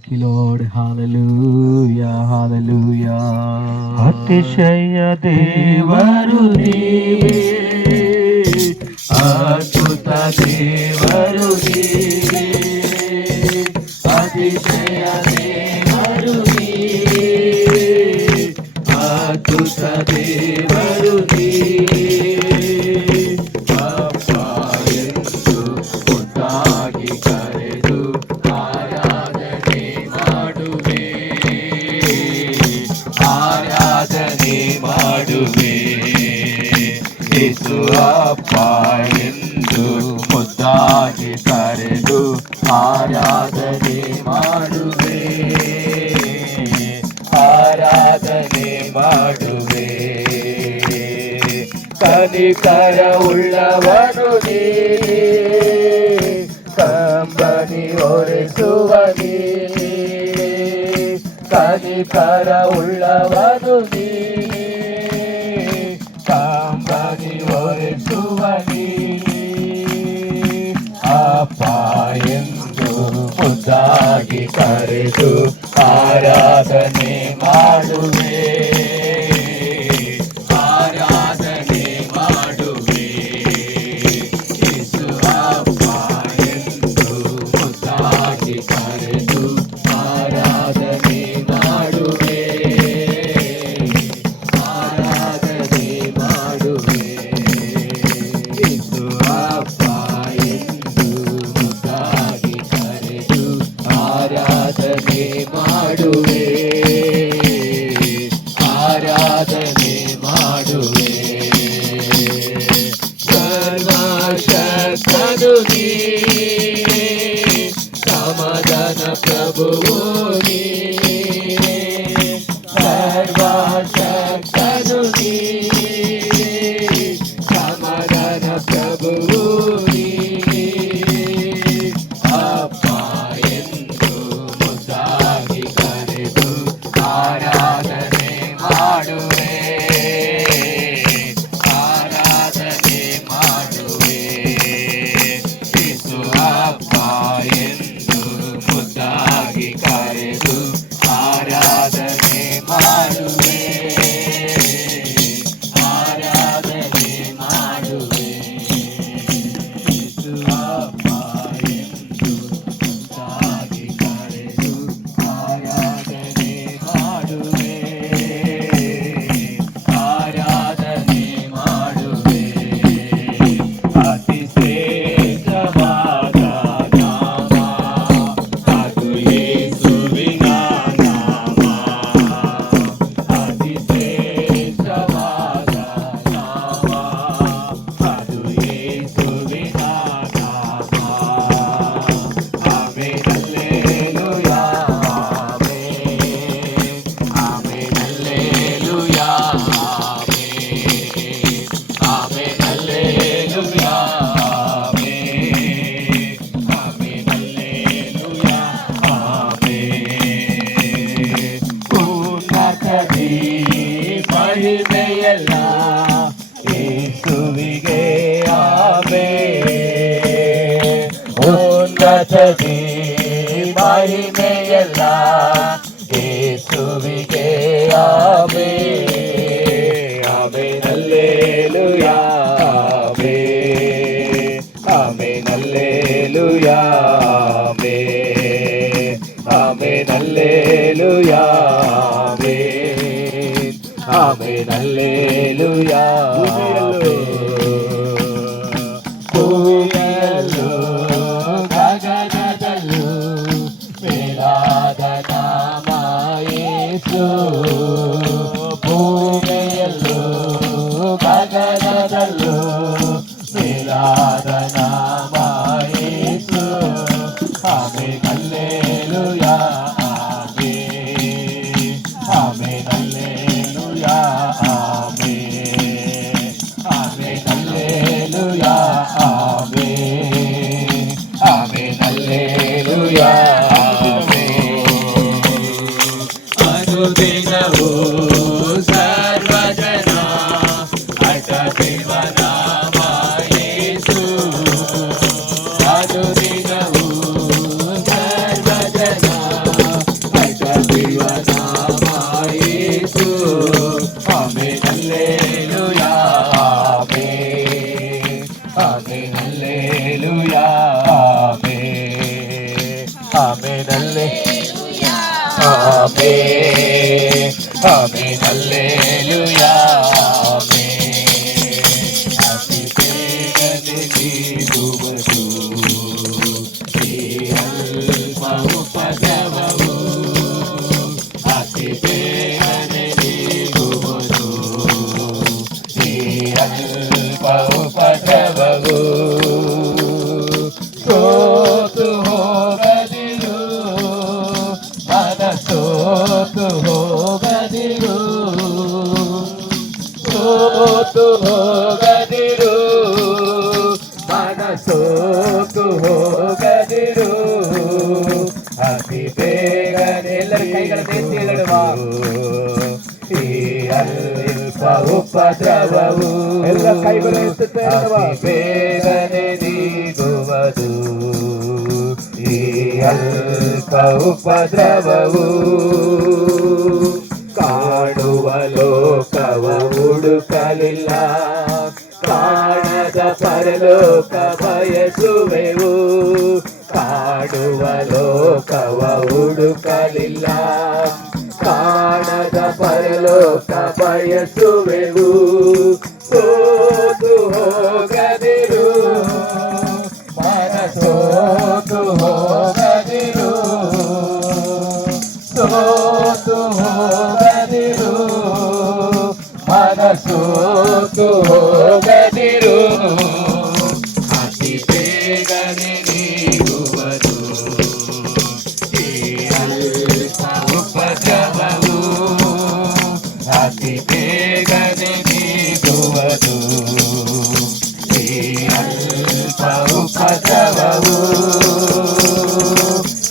Thank you, Lord. Hallelujah. Hallelujah. ಅತಿಶಯ ದೇವರು ನೀವೇ, ಅದ್ಭುತ ದೇವರು ನೀವೇ, ಅತಿಶಯ ದೇವರು ನೀವೇ, ಅದ್ಭುತ ದೇವರು ನೀವೇ, ಅಪ್ಪ ಎಂದು ಮುದ್ದಾಗಿ ಕರೆದು ಆರಾಧನೆ ಮಾಡುವೆ, ಆರಾಧನೆ ಮಾಡುವೆ. ಯೇಸು ಅಪ್ಪ ಎಂದು ಮುದ್ದಾಗಿ ಕರೆದು ಆರಾಧನೆ ಮಾಡುವೆ, ಆರಾಧನೆ ಮಾಡುವೆ. ಕನಿಕರ ಉಳ್ಳವನು ನೀನೇ, ಕಂಬನಿ ಒರೆಸುವ ನೀನೇ, ಕನಿಕರ ಉಳ್ಳವನು ನೀನೇ, ಕಂಬನಿ ಒರೆಸುವ ನೀನೇ, ಅಪ್ಪ ಎಂದು ಮುದ್ದಾಗಿ ಕರೆದು ಆರಾಧನೆ ಮಾಡುವೆ, ಆರಾಧನೆ ಮಾಡುವೆ. ಯೇಸು ಅಪ್ಪ ಎಂದು ಮುದ್ದಾಗಿ ಕರೆದು ಆರಾಧನೆ ಮಾಡುವೆ, ಆರಾಧನೆ ಮಾಡುವೆ. ಯೇಸು ಅಪ್ಪ ಎಂದು ಮುದ್ದಾಗಿ ಕರೆದು ಆರಾಧನೆ ಮಾಡುವೆ, ಆರಾಧನೆ ಮಾಡುವೆ. ಸರ್ವಶಕ್ತನು ನೀನೇ, ಸಮಾಧಾನ ಪ್ರಭುವು ನೀನೇ, ಸರ್ವಶಕ್ತನು ನೀನೇ, ಸಮಾಧಾನ ಪ್ರಭುವು ನೀನೇ, ಅಪ್ಪ ಎಂದು ಮುದ್ದಾಗಿ ಕರೆದು ಆರಾಧನೆ ಮಾಡುವೆ, ಆರಾಧನೆ ಮಾಡುವೆ. ಯೇಸು ಅಪ್ಪ ಎಂದು ಮುದ್ದಾಗಿ ಕರೆದು ಆರಾಧನೆ ಮಾಡುವೆ, ಆರಾಧನೆ ಮಾಡುವೆ. ಯೇಸು ಅಪ್ಪ ಎಂದು ಮುದ್ದಾಗಿ ಕರೆದು ಆರಾಧನೆ ಮಾಡುವೆ, ಆರಾಧನೆ ಮಾಡುವೆ. ಅತಿ ಶ್ರೇಷ್ಠವಾದ ನಾಮ ಅದು ಯೇಸುವಿನ ನಾಮ, ಅತಿ ಶ್ರೇಷ್ಠವಾದ ನಾಮ ಅದು ಯೇಸುವಿನ ನಾಮ. Amen hallelujah, amen, amen hallelujah, amen, amen hallelujah, amen, amen hallelujah, amen. ಉನ್ನತದಿ ಮಹಿಮೆಯೆಲ್ಲ ಯೇಸುವಿಗೆ, ಆಮೆನ್. ಉನ್ನತದಿ ಮಹಿಮೆಯೆಲ್ಲ ಯೇಸುವಿಗೆ, amen, amen hallelujah, amen, amen hallelujah, amen, amen hallelujah, amen, amen hallelujah. ಭೂಮಿಯಲ್ಲೂ ಗಗನದಲ್ಲೂ ಮೇಲಾದ ನಾಮ ಯೇಸು, ಭೂಮಿಯಲ್ಲೂ ಗಗನದಲ್ಲೂ ಮೇಲಾದ ನಾಮ Yesu, amen hallelujah, amen, amen hallelujah, amen, amen hallelujah, amen, amen hallelujah, amen. ಅನುದಿನವೂ ಸರ್ವಜನ ಅಟದೇವ ನಾಮ ಯೇಸು, ಅನುದಿನವೂ ಸರ್ವಜನ amen amen amen hallelujah amen. ಅತಿ ಬೇಗನೆ ನೀಗುವುದು ಈ ಅಲ್ಪ ಉಪದ್ರವವು, ಅತಿ ಬೇಗನೆ ನೀಗುವುದು ಈ ಅಲ್ಪ ಉಪದ್ರವವು. ಸೋತು ಹೋಗದಿರು ಮನ ಸೋತು ಹೋಗದಿರು, ಸೋತು ಹೋಗದಿರು ಮನ ಸೋತು ಹೋಗದಿರು. ಅತಿ ಬೇಗನೆ ಹೇಳುವ ಈ ಅಲ್ಪ ಉಪದ್ರವವು ಎಲ್ಲ ಕೈಗಳು ಅತಿ ಬೇಗನೆ ನೀಗುವುದು ಈ ಅಲ್ಪ ಉಪದ್ರವವು. ಕಾಣುವ ಲೋಕವ ಹುಡುಕಲಿಲ್ಲ, ಕಾಣದ ಪರಲೋಕ ಬಯಸುವೆವು. ಕಾಣುವ ಲೋಕವ ಹುಡುಕಲಿಲ್ಲ, ಕಾಣದ ಪರಲೋಕ ಬಯಸುವೆವು. ಸೋತು ಹೋಗದಿರು ಮನ ಸೋತು ಹೋಗದಿರು, ಸೋತು ಹೋಗದಿರು ಮನ ಸೋತು ಹೋಗದಿರು. ಅತಿ ಬೇಗನೆ ನೀಗುವುದು ಈ ಅಲ್ಪ ಉಪದ್ರವವು, ಅತಿ ಬೇಗನೆ ನೀಗುವುದು ಈ ಅಲ್ಪ ಉಪದ್ರವವು.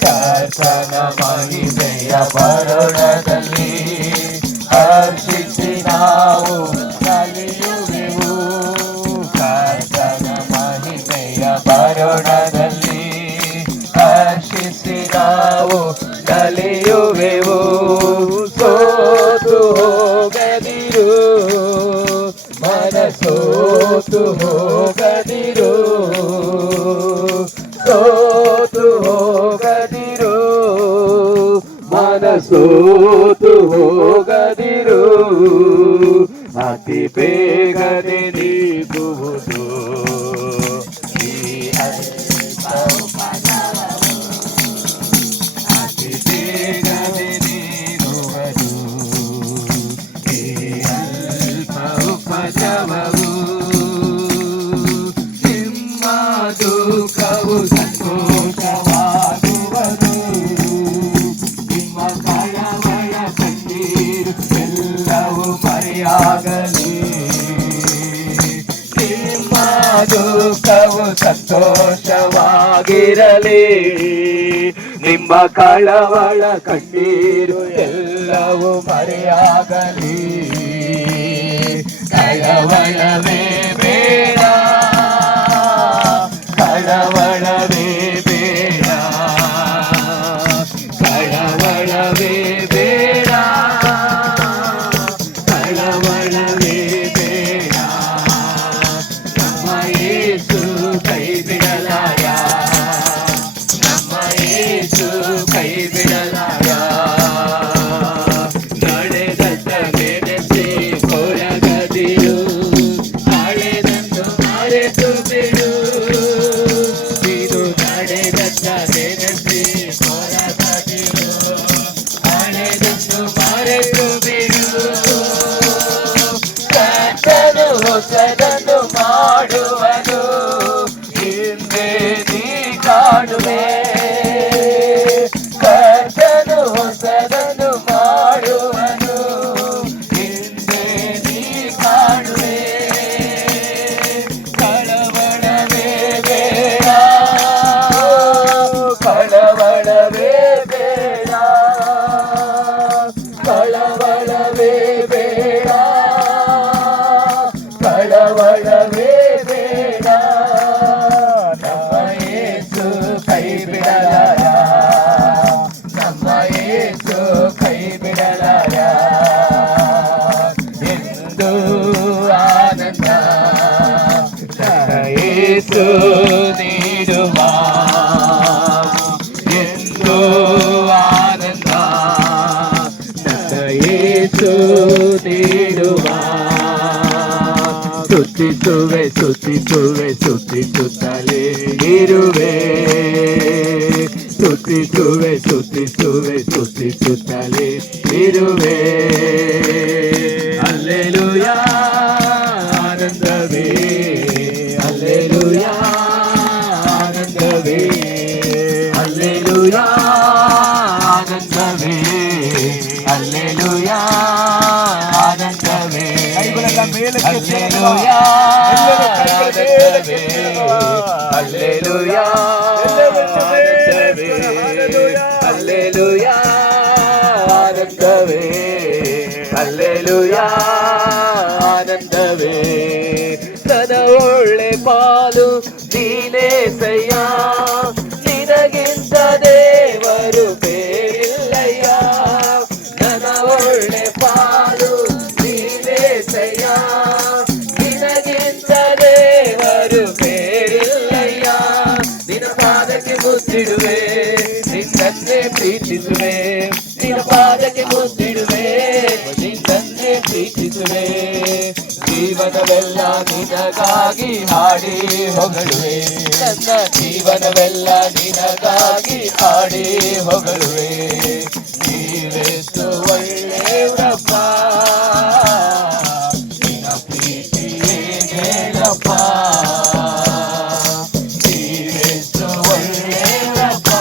ಕರ್ತನ ಮಹಿಮೆಯ ಬರೋಣದಲ್ಲಿ ಹರ್ಷಿಸಿ ನಾವು ಕಲಿಯುವೆವು. ಕರ್ತನ ಮಹಿಮೆಯ ಬರೋಣದಲ್ಲಿ ಹರ್ಷಿಸಿ ನಾವು ಕಲಿಯುವೆವು. ಸೋತು ಹೋಗದಿರು ಮನ ಸೋತು ಹೋಗದಿರು, ಸೋತು ಹೋಗದಿರು ಮನ ಸೋತು ಹೋಗದಿರು. ಅತಿ ಬೇಗನೆ ನೀಗುವುದು ಈ ಅಲ್ಪ ಉಪದ್ರವವು, ಅತಿ ಬೇಗನೆ ನೀಗುವುದು ಈ ಅಲ್ಪ ಉಪದ್ರವವು. ನಿಮ್ಮ ದುಃಖವು ಸಂತೋಷವಾಗುವುದು, ನಿಮ್ಮ ಕಳವಳ ಕಣ್ಣೀರು ಎಲ್ಲವೂ ಮರೆಯಾಗಲಿ. ನಿಮ್ಮ ದುಃಖವು ಸಂತೋಷವಾಗಿರಲಿ, ನಿಮ್ಮ ಕಳವಳ ಕಣ್ಣೀರು ಎಲ್ಲವೂ ಮರೆಯಾಗಲಿ. ಕಳವಳವೇ ಬೇಡ, ಕಳವಳವೇ ಬೇಡ, ಕಳವಳವೇ ಬೇಡ, ಕಳವಳವೇ ಬೇಡ. ನಮ್ಮ ಯೇಸು ಕೈ ಬಿಡಲಾರ, ನಮ್ಮ ಯೇಸು ಕೈ ಬಿಡಲಾರ. ನಡೆದತ್ತ ನೆನೆಸಿ ಕೊರಗದಿರು, ನಾಳೆದಂದು ಮರೆತು ಬಿಡು. ಇದು ನಡೆದತ್ತ ನೆನೆಸಿ ಕೊರಗದಿರು, ನಾಳೆದಂದು ಮರೆತು ಬಿಡು. ಕರ್ತನು ಹೊಸದನ್ನು ಮಾಡುವನು, ಹಿಂದೆ ನೀ ಕಾಣುವೆ. ಕರ್ತನು ಹೊಸದನ್ನು ಮಾಡುವನು, ಹಿಂದೆ ನೀ ಕಾಣುವೆ. ಕಳವಳವೇ ಬೇಡ, ಕಳವಳವೇ ಬೇಡ, ಕಳವಳವೇ ಬೇಡ, ಕಳವಳವೇ ಬೇಡ. ನಮ್ಮ ಯೇಸು ಕೈ ಬಿಡ ಸ್ತುತಿಸುವೆ ಸ್ತುತಿಸುತ್ತಲೇ ಇರುವೆ ಸ್ತುತಿಸುವೆ ಸ್ತುತಿಸುವೆ ಸ್ತುತಿಸುತ್ತಲೇ ಇರುವೆ ಹಲ್ಲೆಲೂಯಾ ಆನಂದವೇ ಹಲ್ಲೆಲೂಯಾ ಆನಂದವೇ ಹಲ್ಲೆಲೂಯಾ ಆನಂದವೇ ಹಲ್ಲೆಲೂಯಾ ಆನಂದವೇ ಕೈಗಳೆಲ್ಲ ಮೇಲಕ್ಕೆ ಹಲ್ಲೆಲೂಯಾ ಹಲ್ಲೆಲೂಯಾ ಹಲ್ಲೆಲೂಯಾ ಆನಂದವೇ ಹಲ್ಲೆಲೂಯಾ ಆನಂದವೇ ನನ್ನ ಒಳ್ಳೆ ಪಾಲು ನೀನೇ ಸಯ್ಯ ನಿನಗಿಂತ ದೇವರು ಬೇರಿಲ್ಲಯ್ಯ ನನ್ನ ಒಳ್ಳೆ ಪಾಲು ನೀನೇ ಸಯ್ಯ ನಿನಗಿಂತ ದೇವರು ಬೇರಿಲ್ಲಯ್ಯ ನಿನ್ನ ಪಾದಕ್ಕೆ ಮುತ್ತಿಡುವೆ ನಿನ್ನನ್ನೇ ಪ್ರೀತಿಸುವೆ ನಿನ್ನ ಪಾದಕ್ಕೆ ಮುತ್ತಿಡುವೆ ನಿನ್ನನ್ನೇ ಪ್ರೀತಿಸುವೆ ಜೀವನವೆಲ್ಲ ನಿನಗಾಗಿ ಹಾಡಿ ಹೊಗಳುವೆ ನನ್ನ ಜೀವನವೆಲ್ಲ ನಿನಗಾಗಿ ಹಾಡಿ ಹೊಗಳುವೆ ನೀವೆಷ್ಟು ಒಳ್ಳೆಯವರಪ್ಪ ನಿನ್ನ ಪ್ರೀತಿಯೇ ಬೇಡಪ್ಪ ನೀವೆಷ್ಟು ಒಳ್ಳೆಯವರಪ್ಪ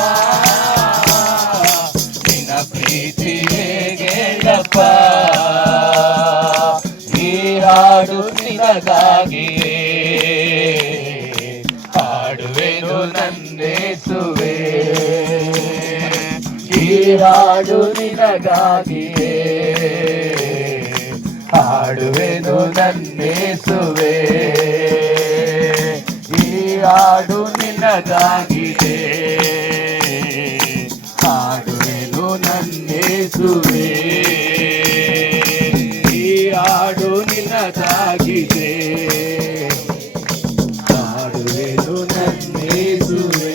ನಿನ್ನ ಪ್ರೀತಿಯೇ ಬೇಡಪ್ಪ ಈ ಹಾಡು ನಿನಗಾಗಿಯೇ ಹಾಡುವೆನು ನನ್ನೇಸುವೆ ಈ ಹಾಡು ನಿನಗಾಗಿಯೇ ಹಾಡುವೆನು ನನ್ನೇಸುವೆ ಈ ಹಾಡು ನಿನಗಾಗಿದೆ ಹಾಡುವೆನು ನನ್ನೇಸುವೆ ಈ ಹಾಡು ನಿನಗಾಗಿದೆ ಹಾಡುವೆನು ನನ್ನೇಸುವೆ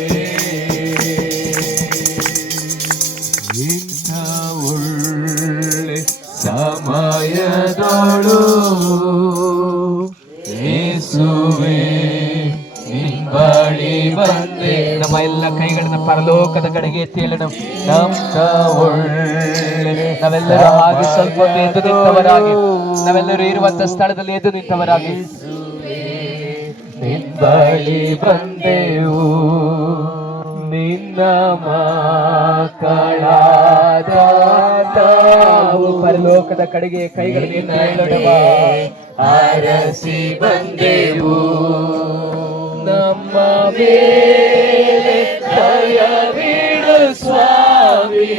ಇಂಥ ಒಳ್ಳೆ ಸಮಯದೊಳು ಯೇಸುವೆ ನಿನ್ ಬಳಿ ಬಂದೆ ನಮ್ಮ ಎಲ್ಲ ಕೈಗಳನ್ನ ಪರಲೋಕದ ಕಡೆಗೆ ಎತ್ತಿ ಹೇಳೋಣ ನಮ್ಮ ಒಳ್ಳೆ ನಾವೆಲ್ಲರೂ ಹಾಗೆ ಸ್ವಲ್ಪ ಎದ್ದು ನಿಂತವರಾಗಿ ನಾವೆಲ್ಲರೂ ಇರುವಂತ ಸ್ಥಳದಲ್ಲಿ ಎದ್ದು ನಿಂತವರಾಗಿ ನಿನ್ ಬಳಿ ಬಂದೆವು ನಿನ್ನ ಮಕ್ಕಳಾದ ನಾವು ಪರಲೋಕದ ಕಡೆಗೆ ಕೈಗಳನ್ನು ಹೇಳೋಣ ಆರಸಿ ಬಂದೆವು ನಮ್ಮ ಮೇಲೆ ದಯವಿಡು ಸ್ವಾಮಿ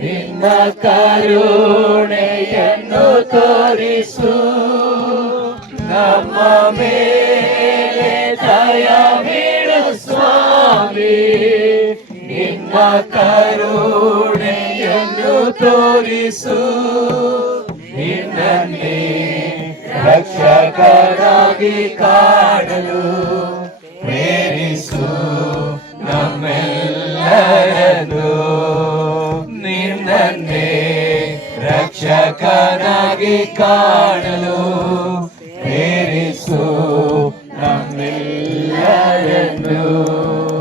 ನಿನ್ನ ಕರುಣೆಯನ್ನು ತೋರಿಸು ನಮ್ಮ ಮೇಲೆ ದಯವಿಡು ಸ್ವಾಮಿ ನಿನ್ನ ಕರುಣೆಯನ್ನು ತೋರಿಸು ನಿನ್ನನ್ನೇ ರಕ್ಷಕರಾಗಿ ಕಾಣಲು ಪ್ರೇರಿಸು ನಮ್ಮೆಲ್ಲರನ್ನು ನಿನ್ನನ್ನೇ ರಕ್ಷಕನಾಗಿ ಕಾಣಲು ಪ್ರೇರಿಸು ನಮ್ಮೆಲ್ಲರನ್ನು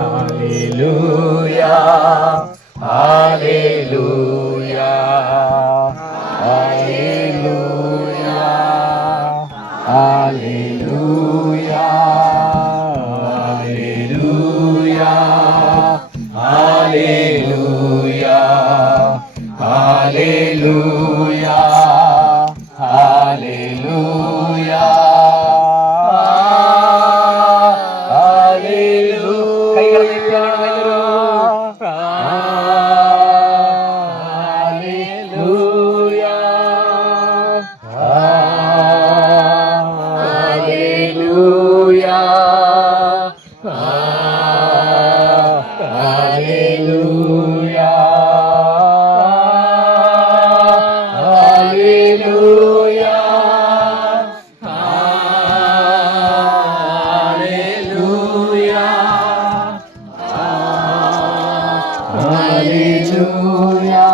hallelujah hallelujah hallelujah hallelujah hallelujah hallelujah hallelujah hallelujah ಕೈಗಳನ್ನು ಎತ್ತಿ ಹೇಳೋಣವೆಲ್ಲರೂ hallelujah hallelujah hallelujah hallelujah hallelujah hallelujah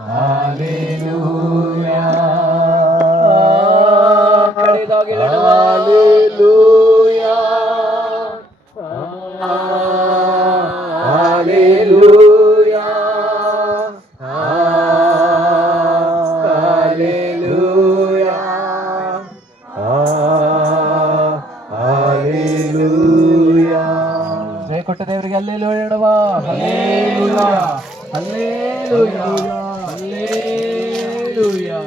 hallelujah ಕೊಟ್ಟ ದೇವರಿಗೆ ಹಲ್ಲೆಲೂಯಾ ಹೇಳುವ. Hallelujah, hallelujah, hallelujah.